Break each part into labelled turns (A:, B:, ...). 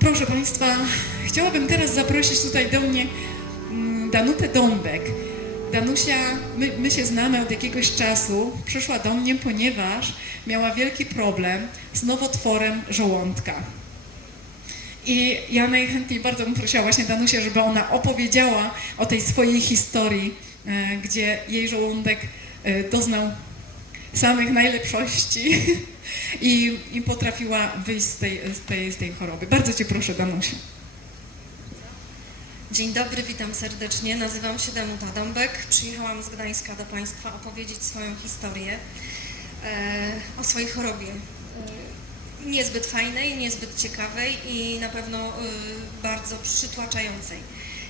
A: Proszę Państwa, chciałabym teraz zaprosić tutaj do mnie mm, Danutę Dąbek. Danusia, my, my się znamy od jakiegoś czasu, przyszła do mnie, ponieważ miała wielki problem z nowotworem żołądka. I ja najchętniej bardzo bym prosiła właśnie Danusię, żeby ona opowiedziała o tej swojej historii, e, gdzie jej żołądek e, doznał samych najlepszości i, i potrafiła wyjść z tej, z, tej, z tej choroby. Bardzo Cię proszę, Danusiu.
B: Dzień dobry, witam serdecznie. Nazywam się Danuta Dąbek. Przyjechałam z Gdańska do Państwa opowiedzieć swoją historię e, o swojej chorobie. E, niezbyt fajnej, niezbyt ciekawej i na pewno e, bardzo przytłaczającej.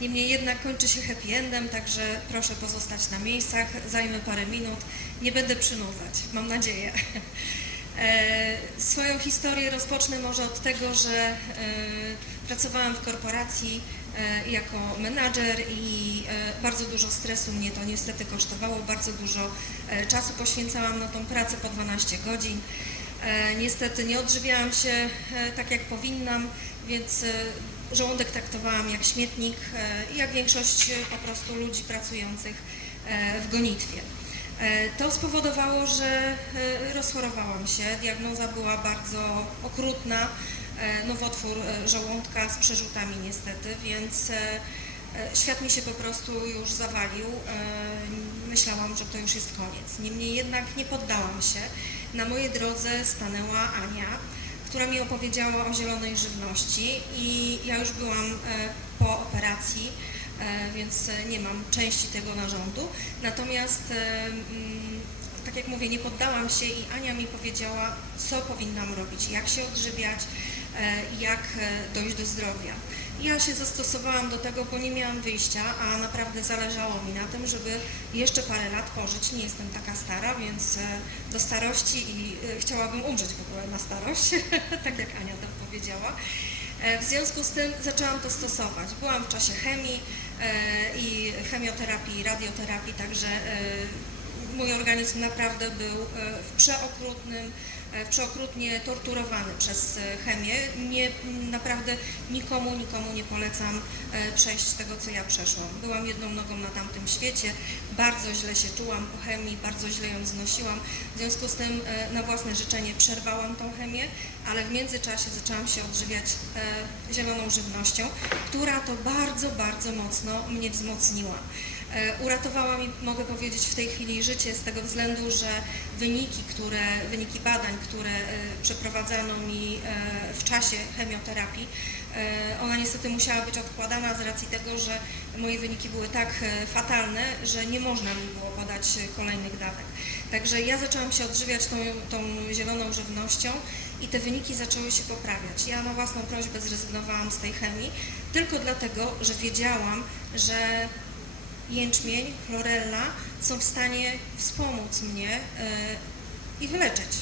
B: Niemniej jednak kończy się happy endem, także proszę pozostać na miejscach, zajmę parę minut, nie będę przynudzać, mam nadzieję. E, swoją historię rozpocznę może od tego, że e, pracowałam w korporacji e, jako menadżer i bardzo dużo stresu mnie to niestety kosztowało, bardzo dużo czasu poświęcałam na tą pracę po 12 godzin. Niestety nie odżywiałam się tak jak powinnam, więc żołądek traktowałam jak śmietnik, jak większość po prostu ludzi pracujących w gonitwie. E, To spowodowało, że e, rozchorowałam się. Diagnoza była bardzo okrutna, e, nowotwór żołądka z przerzutami niestety, więc świat mi się po prostu już zawalił. Myślałam, że to już jest koniec. Niemniej jednak nie poddałam się. Na mojej drodze stanęła Ania, która mi opowiedziała o zielonej żywności i ja już byłam po operacji, więc e, nie mam części tego narządu. Natomiast, e, mm, tak jak mówię, nie poddałam się i Ania mi powiedziała, co powinnam robić, jak się odżywiać, e, jak e, dojść do zdrowia. Ja się zastosowałam do tego, bo nie miałam wyjścia, a naprawdę zależało mi na tym, żeby jeszcze parę lat pożyć. Nie jestem taka stara, więc e, do starości i e, chciałabym umrzeć w ogóle na starość, tak jak Ania tam powiedziała. E, W związku z tym zaczęłam to stosować. Byłam w czasie chemii e, i chemioterapii, radioterapii, także e, mój organizm naprawdę był e, w przeokrutnym, e, przeokrutnie torturowany przez e, chemię. Nie, naprawdę nikomu, nikomu nie polecam e, przejść tego, co ja przeszłam. Byłam jedną nogą na tamtym świecie, bardzo źle się czułam po chemii, bardzo źle ją znosiłam. W związku z tym e, na własne życzenie przerwałam tą chemię, ale w międzyczasie zaczęłam się odżywiać e, zieloną żywnością, która to bardzo, bardzo mocno mnie wzmocniła. E, Uratowała mi, mogę powiedzieć, w tej chwili życie z tego względu, że wyniki, które, wyniki badań, które e, przeprowadzano mi e, w czasie chemioterapii, ona niestety musiała być odkładana z racji tego, że moje wyniki były tak fatalne, że nie można mi było podać e, kolejnych dawek. Także ja zaczęłam się odżywiać tą, tą zieloną żywnością i te wyniki zaczęły się poprawiać. Ja na własną prośbę zrezygnowałam z tej chemii, tylko dlatego, że wiedziałam, że jęczmień, chlorella są w stanie wspomóc mnie e, i wyleczyć.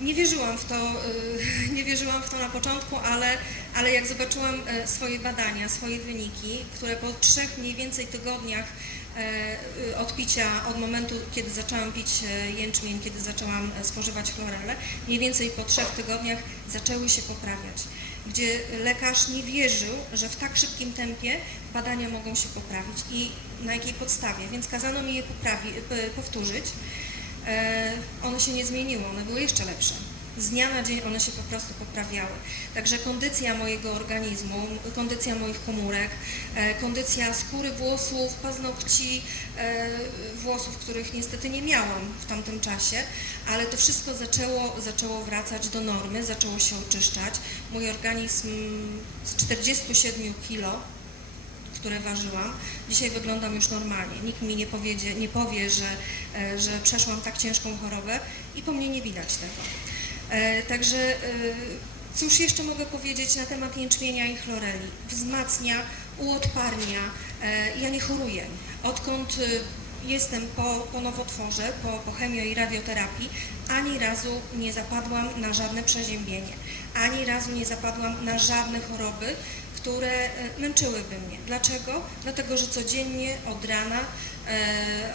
B: Nie wierzyłam w to, e, nie wierzyłam w to na początku, ale, ale jak zobaczyłam e, swoje badania, swoje wyniki, które po trzech mniej więcej tygodniach od picia, od momentu, kiedy zaczęłam pić e, jęczmień, kiedy zaczęłam e, spożywać chlorellę, mniej więcej po trzech tygodniach zaczęły się poprawiać, gdzie lekarz nie wierzył, że w tak szybkim tempie badania mogą się poprawić i na jakiej podstawie, więc kazano mi je poprawi, powtórzyć. E, one się nie zmieniły, one były jeszcze lepsze. Z dnia na dzień one się po prostu poprawiały. Także kondycja mojego organizmu, kondycja moich komórek, e, kondycja skóry, włosów, paznokci, e, włosów, których niestety nie miałam w tamtym czasie, ale to wszystko zaczęło, zaczęło wracać do normy, zaczęło się oczyszczać. Mój organizm z 47 kilo które ważyłam. Dzisiaj wyglądam już normalnie. Nikt mi nie, powiedzie, nie powie, że, e, że przeszłam tak ciężką chorobę i po mnie nie widać tego. E, Także e, cóż jeszcze mogę powiedzieć na temat jęczmienia i chloreli? Wzmacnia, uodparnia. E, Ja nie choruję. Odkąd jestem po, po nowotworze, po, po chemio i radioterapii, ani razu nie zapadłam na żadne przeziębienie. Ani razu nie zapadłam na żadne choroby, które męczyłyby mnie. Dlaczego? Dlatego, że codziennie od rana,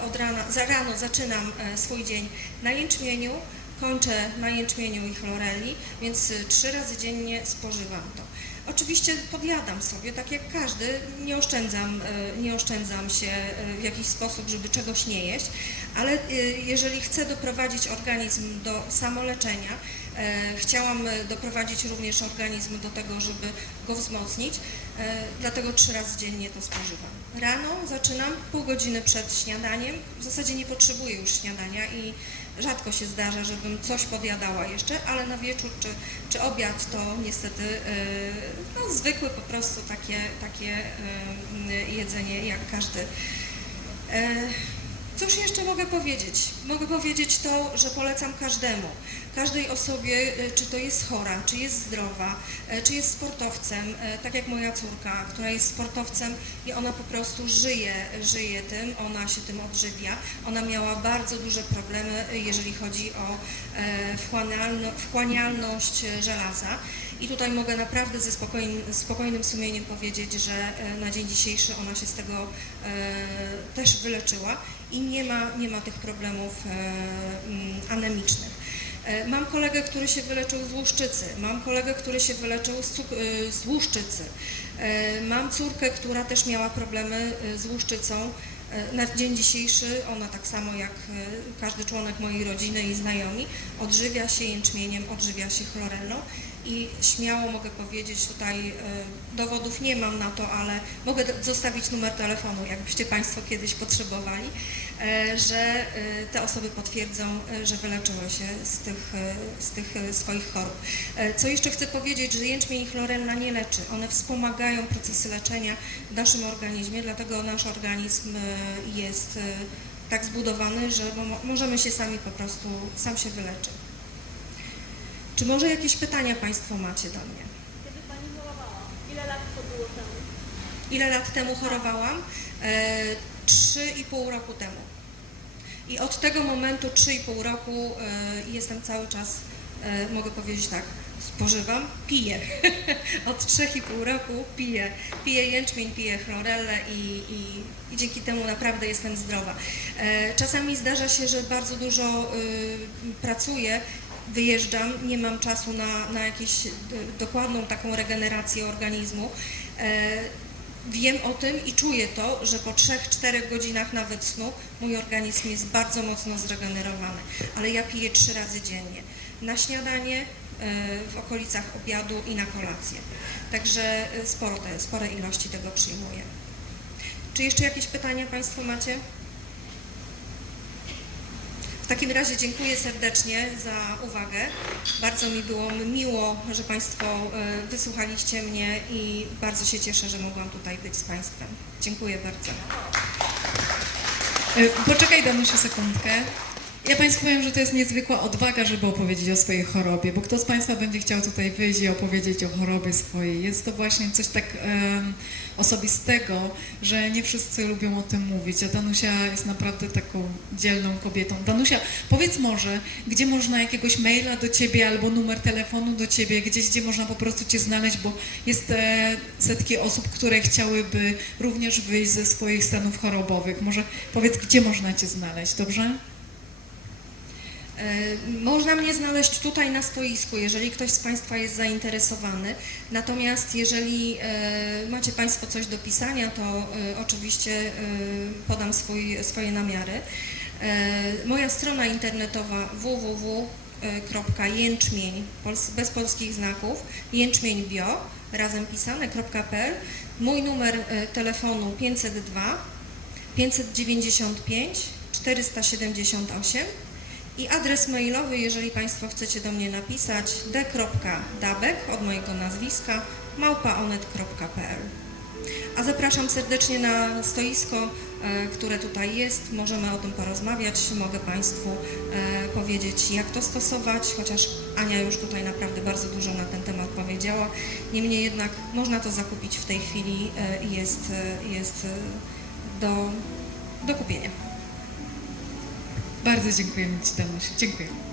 B: od rana, za rano zaczynam swój dzień na jęczmieniu, kończę na jęczmieniu i chloreli, więc y, trzy razy dziennie spożywam to. Oczywiście podjadam sobie, tak jak każdy, nie oszczędzam, y, nie oszczędzam się y, w jakiś sposób, żeby czegoś nie jeść, ale jeżeli chcę doprowadzić organizm do samoleczenia, chciałam doprowadzić również organizm do tego, żeby go wzmocnić, dlatego trzy razy dziennie to spożywam. Rano zaczynam pół godziny przed śniadaniem, w zasadzie nie potrzebuję już śniadania i rzadko się zdarza, żebym coś podjadała jeszcze, ale na wieczór czy, czy obiad to niestety e, no, zwykłe po prostu takie, takie e, jedzenie jak każdy. Cóż jeszcze mogę powiedzieć? Mogę powiedzieć to, że polecam każdemu, każdej osobie, e, czy to jest chora, czy jest zdrowa, e, czy jest sportowcem, e, tak jak moja córka, która jest sportowcem i ona po prostu żyje, żyje tym, ona się tym odżywia. Ona miała bardzo duże problemy, jeżeli chodzi o wchłanialno, wchłanialność żelaza. I tutaj mogę naprawdę ze spokojnym, spokojnym sumieniem powiedzieć, że e, na dzień dzisiejszy ona się z tego e, też wyleczyła i nie ma, nie ma tych problemów e, mm, anemicznych. Mam kolegę, który się wyleczył z łuszczycy, mam kolegę, który się wyleczył z, z łuszczycy. Mam córkę, która też miała problemy z łuszczycą. E, Na dzień dzisiejszy ona tak samo jak e, każdy członek mojej rodziny i znajomi odżywia się jęczmieniem, odżywia się chlorelą i śmiało mogę powiedzieć, tutaj e, dowodów nie mam na to, ale mogę zostawić numer telefonu, jakbyście Państwo kiedyś potrzebowali, że e, te osoby potwierdzą, e, że wyleczyły się z tych, e, z tych e, swoich chorób. E, Co jeszcze chcę powiedzieć, że jęczmień i chlorella nie leczy, one wspomagają procesy leczenia w naszym organizmie, dlatego nasz organizm e, jest e, tak zbudowany, że mo- możemy się sami po prostu, sam się wyleczy. Czy może jakieś pytania Państwo macie do mnie? Kiedy Pani chorowała? Ile lat to było temu? Ile lat temu chorowałam? E, Trzy i pół roku temu. I od tego momentu 3,5 roku e, jestem cały czas, e, mogę powiedzieć tak, spożywam, piję. od 3,5 roku piję. Piję jęczmień, piję chlorellę i, i, i dzięki temu naprawdę jestem zdrowa. E, Czasami zdarza się, że bardzo dużo y, pracuję, wyjeżdżam, nie mam czasu na, na jakąś y, dokładną taką regenerację organizmu. Wiem o tym i czuję to, że po 3-4 godzinach nawet snu mój organizm jest bardzo mocno zregenerowany, ale ja piję trzy razy dziennie. Na śniadanie, e, w okolicach obiadu i na kolację. Także e, sporo te, spore ilości tego przyjmuję. Czy jeszcze jakieś pytania Państwo macie? W takim razie dziękuję serdecznie za uwagę. Bardzo mi było miło, że Państwo e, wysłuchaliście mnie i bardzo się cieszę, że mogłam tutaj być z Państwem. Dziękuję bardzo.
A: E, Poczekaj Danusiu sekundkę. Ja Państwu powiem, że to jest niezwykła odwaga, żeby opowiedzieć o swojej chorobie, bo kto z Państwa będzie chciał tutaj wyjść i opowiedzieć o chorobie swojej? Jest to właśnie coś tak em, osobistego, że nie wszyscy lubią o tym mówić, a Danusia jest naprawdę taką dzielną kobietą. Danusia, powiedz może, gdzie można jakiegoś maila do Ciebie albo numer telefonu do Ciebie, gdzieś, gdzie można po prostu Cię znaleźć, bo jest e, setki osób, które chciałyby również wyjść ze swoich stanów chorobowych. Może powiedz, gdzie można Cię znaleźć, dobrze?
B: E, Można mnie znaleźć tutaj na stoisku, jeżeli ktoś z Państwa jest zainteresowany. Natomiast jeżeli e, macie Państwo coś do pisania, to e, oczywiście podam swój, swoje namiary. Moja strona internetowa www.jęczmień, bez polskich znaków, jęczmień bio, razem pisane.pl. Mój numer telefonu 502 595 478 i adres mailowy, jeżeli Państwo chcecie do mnie napisać, d.dabek od mojego nazwiska małpaonet.pl. A zapraszam serdecznie na stoisko, e, które tutaj jest. Możemy o tym porozmawiać. Mogę Państwu e, powiedzieć, jak to stosować, chociaż Ania już tutaj naprawdę bardzo dużo na ten temat powiedziała. Niemniej jednak można to zakupić w tej chwili e, i jest, jest do, do kupienia.
A: Bardzo dziękujemy Ci, Danusiu. Dziękuję.